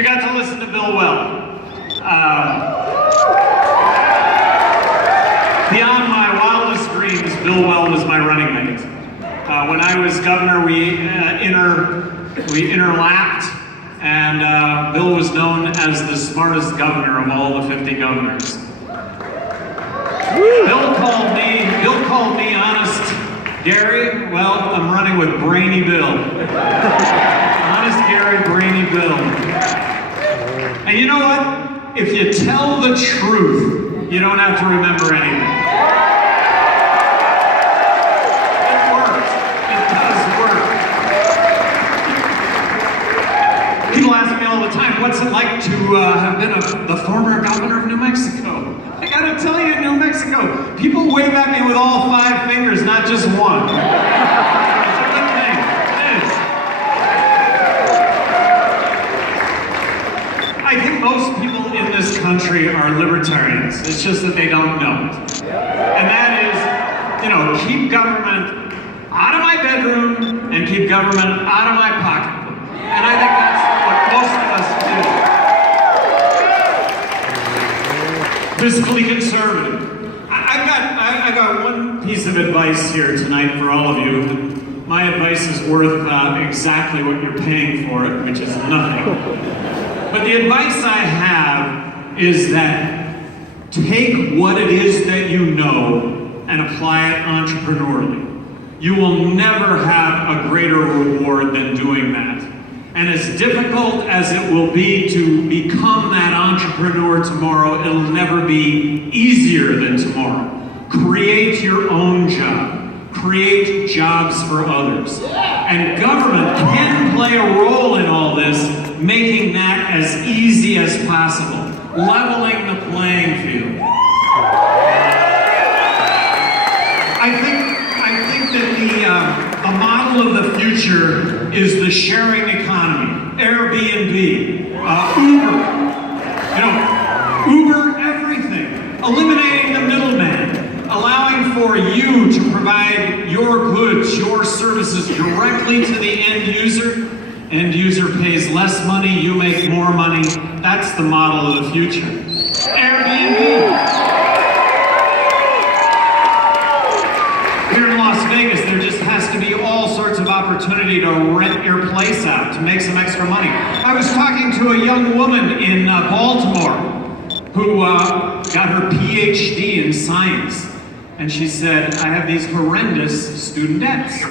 You got to listen to Bill Weld. Beyond my wildest dreams, Bill Weld was my running mate. When I was governor, we interlapped, and Bill was known as the smartest governor of all the 50 governors. Bill called me honest Gary. Well, I'm running with Brainy Bill. Honest Gary, Brainy Bill. And you know what? If you tell the truth, you don't have to remember anything. It works. It does work. People ask me all the time, what's it like to have been the former governor of New Mexico? I gotta tell you, in New Mexico, people wave at me with all 5 fingers, not just one. It's a good thing. It is. I think most people in this country are libertarians. It's just that they don't know it. And that is, keep government out of my bedroom and keep government out of my pocketbook. And I think that's what most of us do. Fiscally conservative. I got one piece of advice here tonight for all of you. My advice is worth exactly what you're paying for it, which is nothing. But the advice I have is that take what it is that you know and apply it entrepreneurially. You will never have a greater reward than doing that. And as difficult as it will be to become that entrepreneur tomorrow, it'll never be easier than tomorrow. Create your own job. Create jobs for others. And government can play a role in all this, making that as easy as possible, leveling the playing field. I think that the model of the future is the sharing economy, Airbnb, Uber. Uber everything, eliminating the middleman, allowing for you to provide your goods, your services directly to the end user. End user pays less money, you make more money. That's the model of the future. Airbnb. Here in Las Vegas, there just has to be all sorts of opportunity to rent your place out, to make some extra money. I was talking to a young woman in Baltimore who got her PhD in science. And she said, I have these horrendous student debts,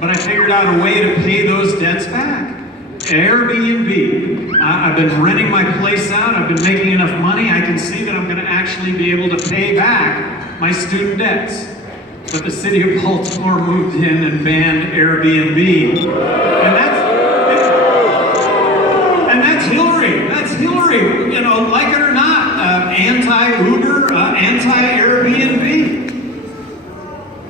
but I figured out a way to pay those debts back. Airbnb. I've been renting my place out. I've been making enough money. I can see that I'm going to actually be able to pay back my student debts. But the city of Baltimore moved in and banned Airbnb. And that's Hillary. That's Hillary. Like it or not, anti-Uber, anti-Airbnb.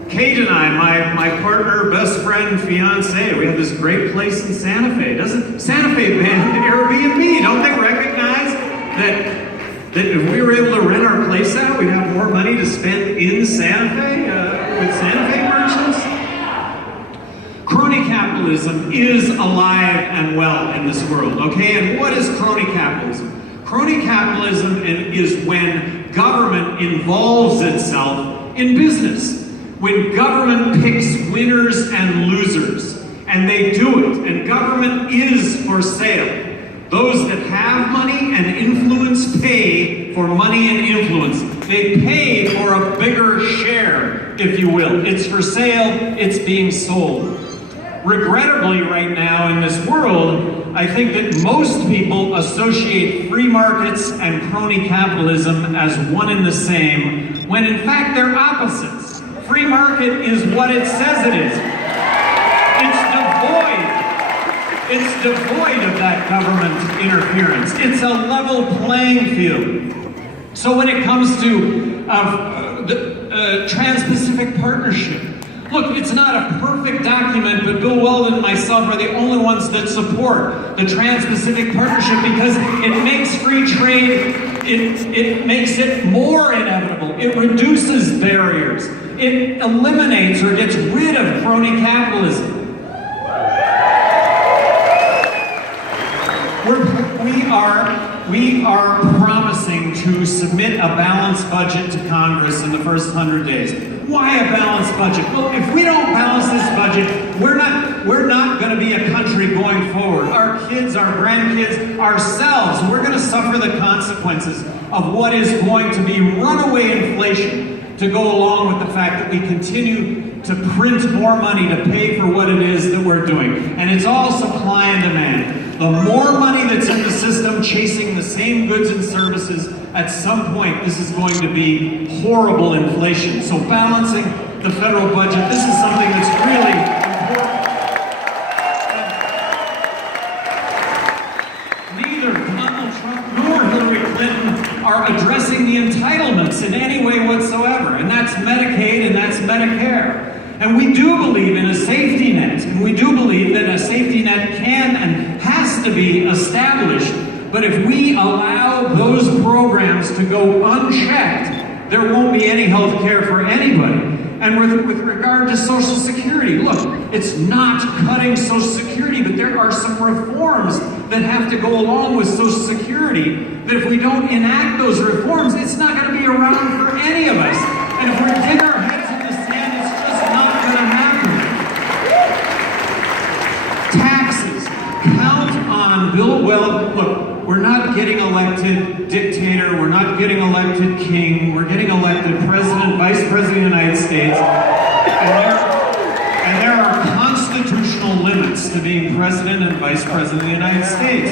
Kate and I, my partner, best friend, fiance, we have this great place in Santa Fe. Doesn't Santa Fe ban Airbnb? Don't they recognize that if we were able to rent our place out, we'd have more money to spend in Santa Fe with Santa Fe merchants? Crony capitalism is alive and well in this world, okay? And what is crony capitalism? Crony capitalism is when government involves itself in business. When government picks winners and losers, and they do it, and government is for sale. Those that have money and influence pay for money and influence. They pay for a bigger share, if you will. It's for sale, it's being sold. Regrettably, right now in this world, I think that most people associate free markets and crony capitalism as one and the same, when in fact they're opposites. Free market is what it says it is. It's devoid of that government interference. It's a level playing field. So when it comes to the Trans-Pacific Partnership, look, it's not a perfect document, but Bill Weld and myself are the only ones that support the Trans-Pacific Partnership because it makes free trade, it makes it more inevitable. It reduces barriers. It eliminates or gets rid of crony capitalism. We are we are promising to submit a balanced budget to Congress in the first 100 days. Why a balanced budget? Well, if we don't balance this budget, we're not going to be a country going forward. Our kids, our grandkids, ourselves, we're going to suffer the consequences of what is going to be runaway inflation to go along with the fact that we continue to print more money to pay for what it is that we're doing. And it's all supply and demand. The more money that's in the system chasing the same goods and services, at some point this is going to be horrible inflation. So balancing the federal budget, this is something that's really important. Neither Donald Trump nor Hillary Clinton are addressing the entitlements in any way whatsoever, and that's Medicaid and that's Medicare. And we do believe in a safety net, and we do believe that a safety net can and has to be established. But if we allow those programs to go unchecked, there won't be any health care for anybody. And with regard to Social Security, look, it's not cutting Social Security, but there are some reforms that have to go along with Social Security, that if we don't enact those reforms, it's not going to be around for any of us. And if we dig our heads in the sand, it's just not going to happen. Taxes. Count on Bill Weld. Look, we're not getting elected dictator, we're not getting elected king, we're getting elected president, vice president of the United States. And there are constitutional limits to being president and vice president of the United States.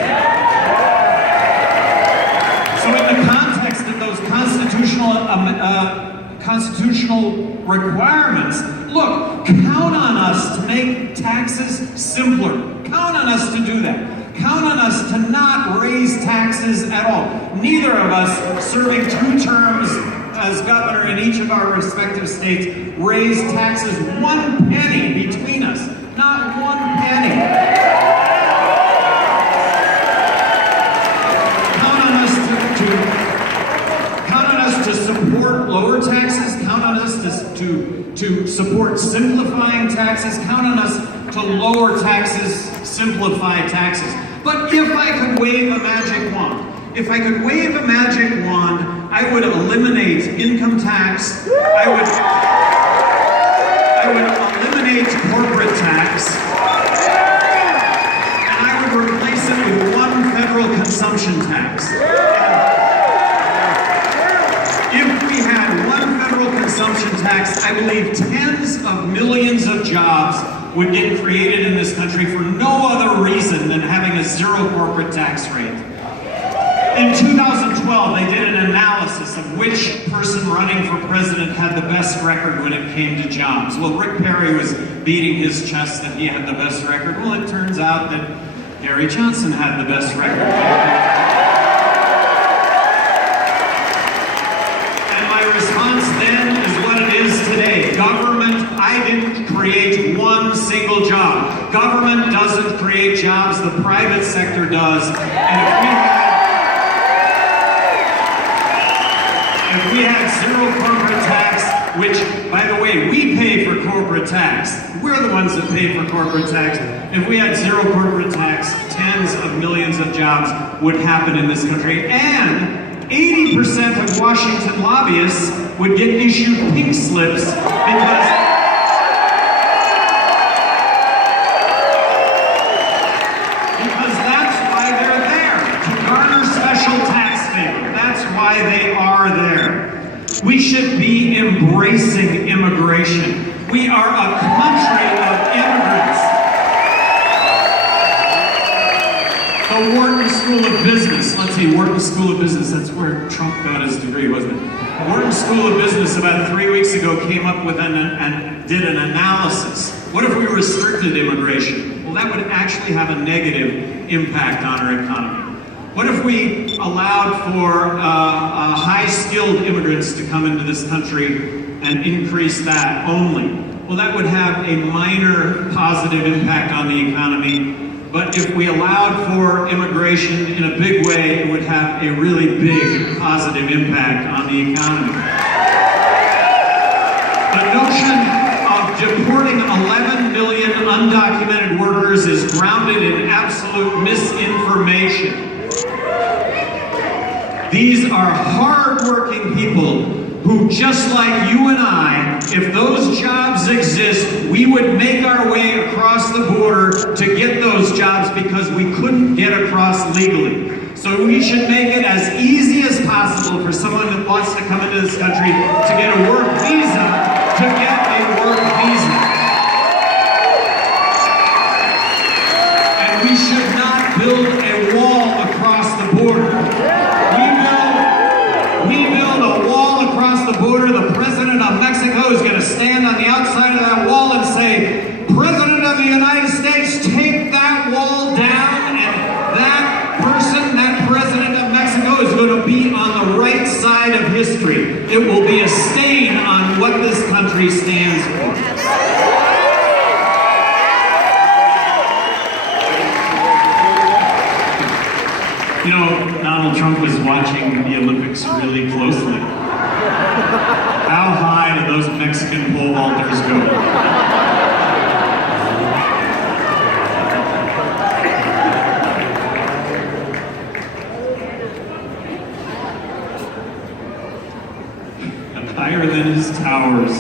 So in the context of those constitutional requirements, look, count on us to make taxes simpler. Count on us to do that. Count on us to not raise taxes at all. Neither of us, serving 2 terms as governor in each of our respective states, raised taxes 1 penny between us. Not 1 penny. Count on us to support lower taxes. Count on us to support simplifying taxes. Count on us to lower taxes, simplify taxes. But if I could wave a magic wand, I would eliminate income tax, I would eliminate corporate tax, and I would replace it with one federal consumption tax. If we had one federal consumption tax, I believe tens of millions of jobs would get created in this country for no other reason than having a zero corporate tax rate. In 2012, they did an analysis of which person running for president had the best record when it came to jobs. Well, Rick Perry was beating his chest that he had the best record. Well, it turns out that Gary Johnson had the best record. And my response then is what it is today. Government, I didn't create one single job. Government doesn't create jobs, the private sector does. And if we had zero corporate tax, which, by the way, we pay for corporate tax. We're the ones that pay for corporate tax. If we had zero corporate tax, tens of millions of jobs would happen in this country. And 80% of Washington lobbyists would get issued pink slips because that's why they're there, to garner special tax favor. That's why they are there. We should be embracing immigration. We are a country of immigrants. The Wharton School of Business, let's see, Wharton School of Business, that's where Trump got his degree, wasn't it? Wharton School of Business about 3 weeks ago came up with and did an analysis. What if we restricted immigration? Well, that would actually have a negative impact on our economy. What if we allowed for high-skilled immigrants to come into this country and increase that only? Well, that would have a minor positive impact on the economy. But if we allowed for immigration in a big way, it would have a really big positive impact on the economy. The notion of deporting 11 million undocumented workers is grounded in absolute misinformation. These are hardworking people who, just like you and I, if those jobs exist, we would make our way across the border to get those jobs because we couldn't get across legally. So we should make it as easy as possible for someone that wants to come into this country to get a work visa, to get a work visa. And we should not build a wall across the border. We build a wall across the border, the president of Mexico is going to stand on the outside of that wall and say, President of the United States, take that wall down, and that person, that president of Mexico is going to be on the right side of history. It will be a stain on what this country stands for. You know, Donald Trump was watching the Olympics really closely. How high do those Mexican pole vaulters go? Higher than his towers.